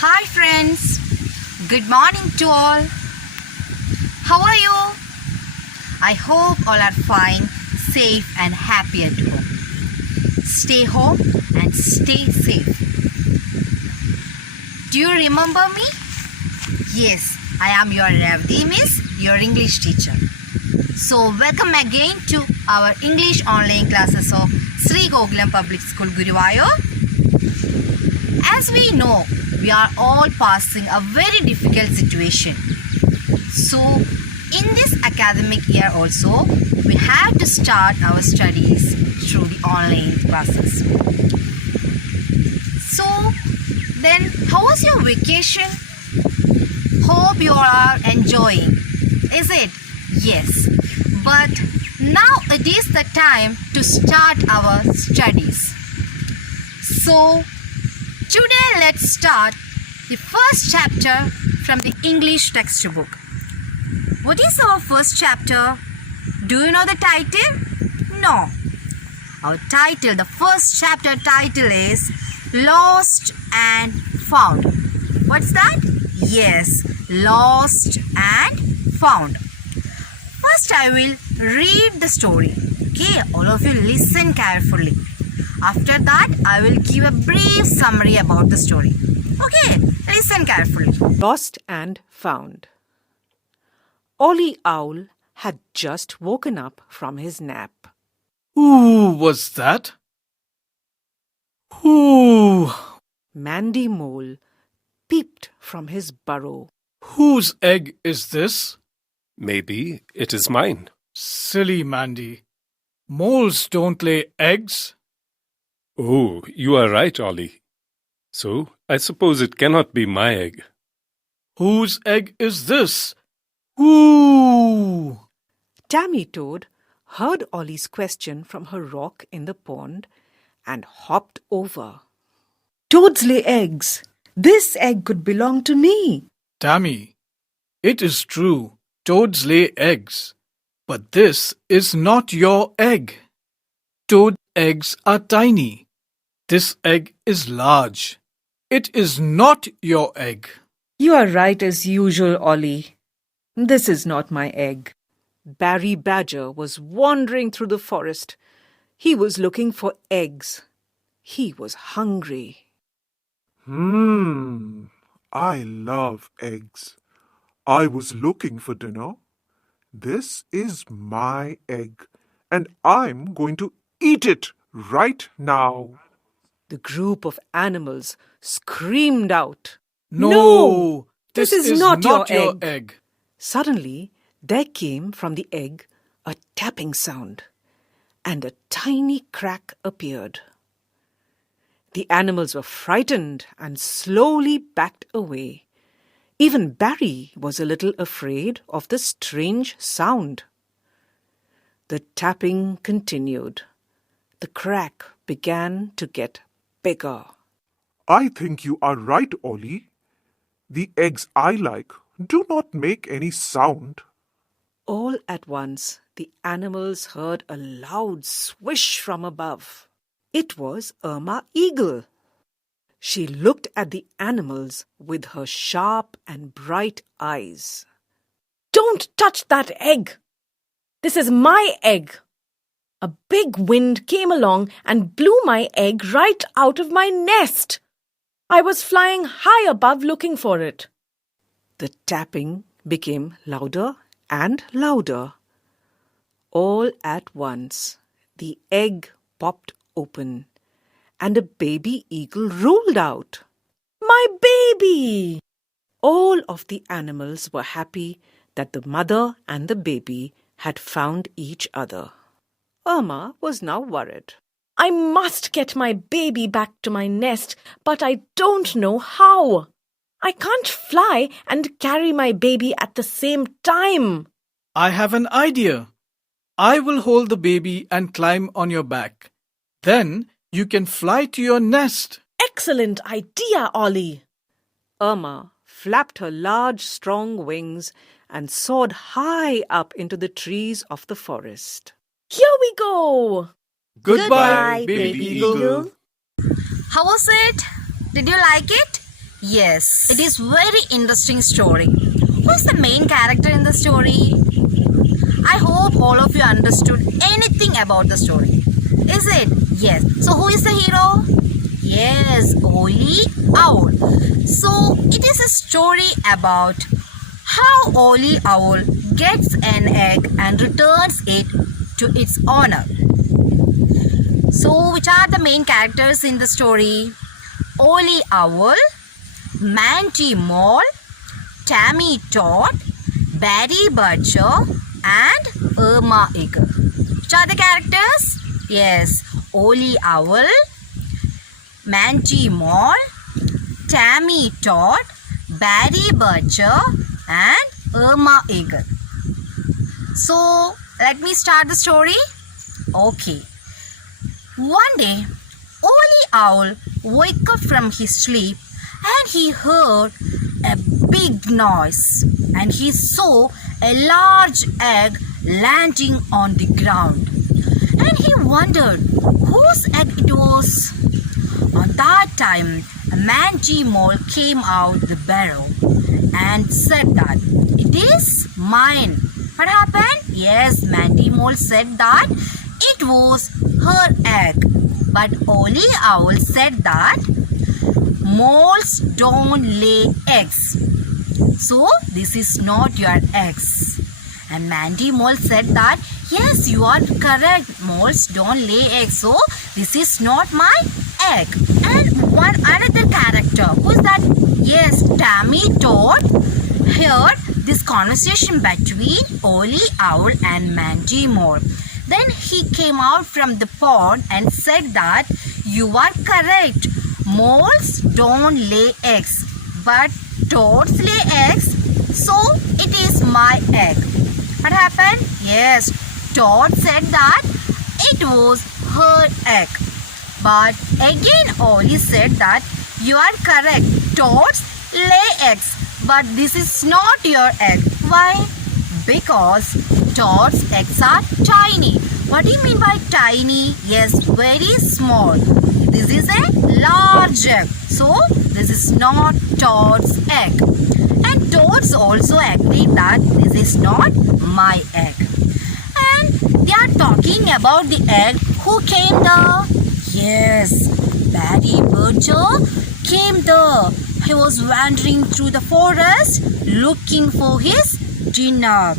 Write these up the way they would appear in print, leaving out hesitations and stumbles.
Hi friends, good morning to all. How are you? I hope all are fine, safe and happy at home. Stay home and stay safe. Do you remember me? Yes, I am your Revdi Miss, your English teacher. So welcome again to our English online classes of Sri Gokulam Public School, Guruvayur. As we know, we are all passing a very difficult situation. So, in this academic year also, we have to start our studies through the online classes. So, then how was your vacation? Hope you all are enjoying. Is it? Yes. But now it is the time to start our studies. So, today let's start the first chapter from the English textbook. What is our first chapter? Do you know the title? No. Our title, the first chapter title is Lost and Found. What's that? Yes, Lost and Found. First I will read the story. Okay, all of you listen carefully. After that, I will give a brief summary about the story. Okay, listen carefully. Lost and Found. Ollie Owl had just woken up from his nap. Who was that? Who? Mandy Mole peeped from his burrow. Whose egg is this? Maybe it is mine. Silly Mandy. Moles don't lay eggs. Oh, you are right, Ollie. So, I suppose it cannot be my egg. Whose egg is this? Who? Tammy Toad heard Ollie's question from her rock in the pond and hopped over. Toads lay eggs. This egg could belong to me. Tammy, it is true. Toads lay eggs. But this is not your egg. Toad eggs are tiny. This egg is large. It is not your egg. You are right as usual, Ollie. This is not my egg. Barry Badger was wandering through the forest. He was looking for eggs. He was hungry. I love eggs. I was looking for dinner. This is my egg, and I'm going to eat it right now. The group of animals screamed out, No! This is not your egg. Suddenly, there came from the egg a tapping sound, and a tiny crack appeared. The animals were frightened and slowly backed away. Even Barry was a little afraid of the strange sound. The tapping continued. The crack began to get bigger. I think you are right, Ollie. The eggs I like do not make any sound. All at once, the animals heard a loud swish from above. It was Irma Eagle. She looked at the animals with her sharp and bright eyes. "Don't touch that egg! This is my egg! A big wind came along and blew my egg right out of my nest. I was flying high above looking for it." The tapping became louder and louder. All at once, the egg popped open, and a baby eagle rolled out. "My baby!" All of the animals were happy that the mother and the baby had found each other. Irma was now worried. "I must get my baby back to my nest, but I don't know how. I can't fly and carry my baby at the same time." I have an idea. I will hold the baby and climb on your back. Then you can fly to your nest. "Excellent idea, Ollie." Irma flapped her large, strong wings and soared high up into the trees of the forest. "Here we go!" Goodbye, baby eagle. How was it? Did you like it? Yes, it is very interesting story. Who is the main character in the story? I hope all of you understood anything about the story. Is it? Yes. So who is the hero? Yes, Oli Owl. So it is a story about how Oli Owl gets an egg and returns it to its owner. So which are the main characters in the story? Oli Owl, Mandy Mole, Tammy Todd, Barry Butcher and Irma Eagle. Which are the characters? Yes, Oli Owl, Mandy Mole, Tammy Todd, Barry Butcher and Irma Eagle. So let me start the story. Okay. One day, Oli Owl woke up from his sleep and he heard a big noise and he saw a large egg landing on the ground. And he wondered whose egg it was. On that time, a mangy mole came out the burrow and said that it is mine. What happened? Yes, Mandy Mole said that it was her egg. But Oli Owl said that moles don't lay eggs. So this is not your eggs. And Mandy Mole said that yes, you are correct. Moles don't lay eggs. So this is not my egg. And one another character. Who is that? Yes, Tammy Todd heard this conversation between Oli Owl and Mandy Mole. Then he came out from the pond and said that you are correct. Moles don't lay eggs, but toads lay eggs. So it is my egg. What happened? Yes, Toad said that it was her egg. But again Oli said that you are correct. Toads lay eggs, but this is not your egg. Why? Because Toad's eggs are tiny. What do you mean by tiny? Yes, very small. This is a large egg. So, this is not Toad's egg. And Toads also agreed that this is not my egg. And they are talking about the egg. Who came there? Yes, Barry Butcher came there. He was wandering through the forest looking for his dinner.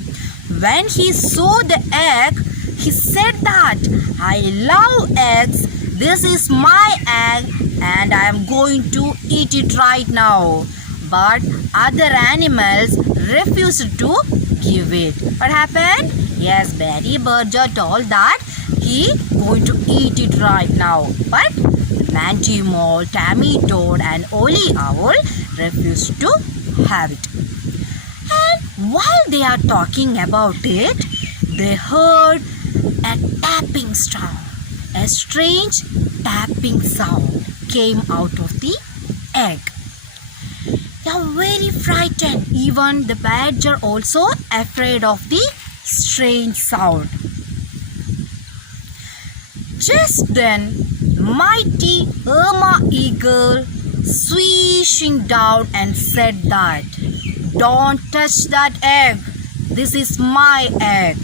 When he saw the egg, he said that I love eggs. This is my egg and I am going to eat it right now. But other animals refused to give it. What happened? Yes, Barry Butcher told that he going to eat it right now. But Mandy Mole, Tammy Toad and Oli Owl refused to have it. And while they are talking about it, they heard a tapping sound. A strange tapping sound came out of the egg. They are very frightened. Even the badger also afraid of the strange sound. Just then, mighty Irma Eagle swishing down and said that, "Don't touch that egg. This is my egg."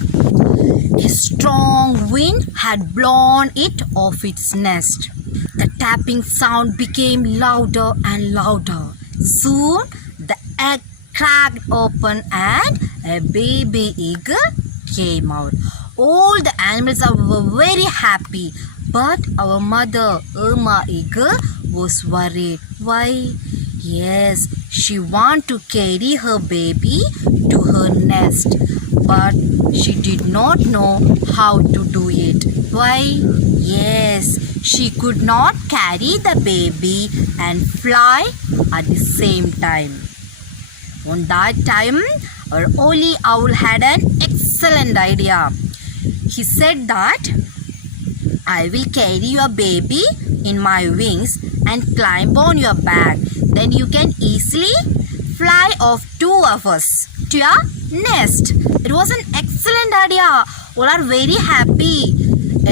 A strong wind had blown it off its nest. The tapping sound became louder and louder. Soon, the egg cracked open and a baby eagle came out. All the animals were very happy, but our mother, Irma Eagle, was worried. Why? Yes, she wanted to carry her baby to her nest, but she did not know how to do it. Why? Yes, she could not carry the baby and fly at the same time. On that time, our Oli Owl had an excellent idea. He said that, "I will carry your baby in my wings and climb on your back. Then you can easily fly off two of us to your nest." It was an excellent idea. All are very happy.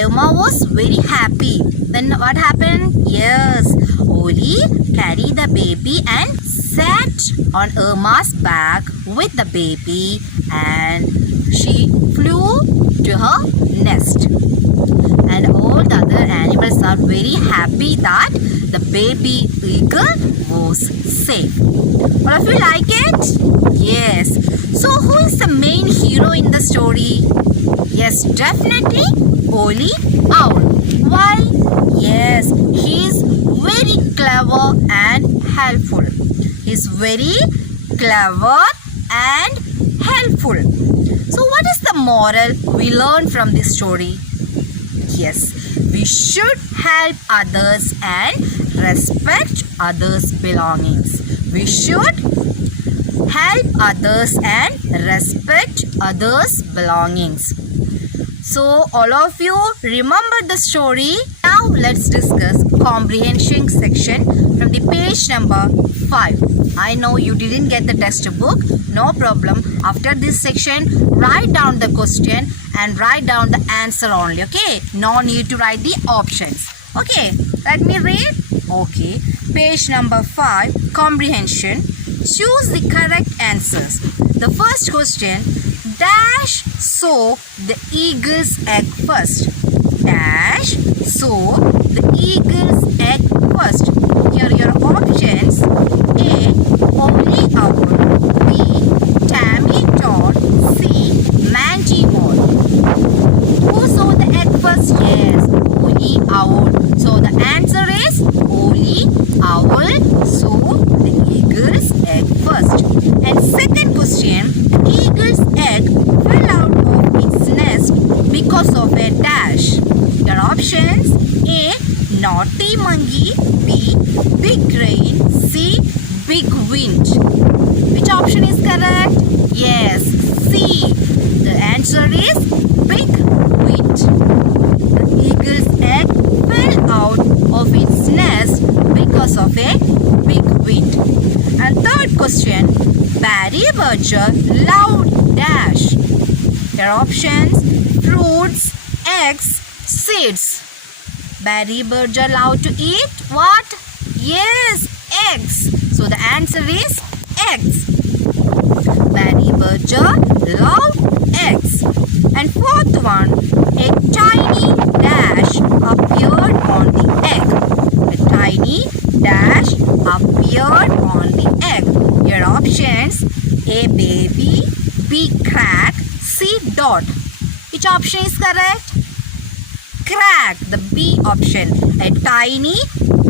Emma was very happy. Then what happened? Yes, Oli carried the baby and sat on Irma's back with the baby, and she flew to her nest. And all the other animals are very happy that the baby eagle was safe. All of you like it? Yes. So who is the main hero in the story? Yes, definitely Oli Owl. Why? Yes, he is very clever and helpful. He is very clever and helpful. So what is the moral we learn from this story? Yes, we should help others and respect others' belongings. We should help others and respect others' belongings. So all of you remember the story. Now let's discuss comprehension section from the page number 5. I know you didn't get the textbook. No problem. After this section, write down the question and write down the answer only. Okay? No need to write the options. Okay? Let me read. Okay. Page number 5. Comprehension. Choose the correct answers. The first question. Dash sow the eagle's egg first. Dash sow the eagle's egg first. Here are your options. A. Oli Owl. B. Tammy Todd. C. Mangy Moth. Who sowed the egg first? Yes, Oli Owl. So the answer is Oli Owl sowed the eagle's egg first. And second question, eagle's egg fell out of its nest because of a dash. Your options: A. Naughty monkey. B. Big rain. C. Big wind. Which option is correct? Yes, C. The answer is big wind. The eagle's egg fell out of its nest because of a big wind. And third question, Barry Berger loved dash. Your options: fruits, eggs, seeds. Barry Berger loved to eat what? Yes, eggs. So the answer is eggs. Barry Berger loved eggs. And fourth one, a tiny dash appeared on the egg. A tiny dash appeared on the egg. Your options: A. Baby, B. Crack, C. Dot. Which option is correct? Crack, the B option. A tiny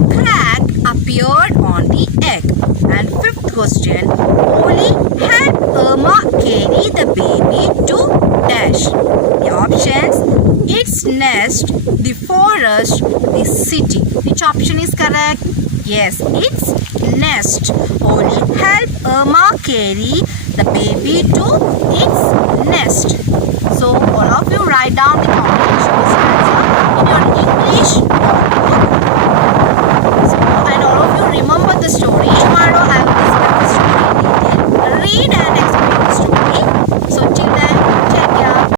crack appeared on the egg. And fifth question, Oli had Irma carry the baby to dash. The options: its nest, the forest, the city. Which option is correct? Yes, its nest. Oli helped Irma carry the baby to its nest. So all of you write down the comprehension answer in your English notebook.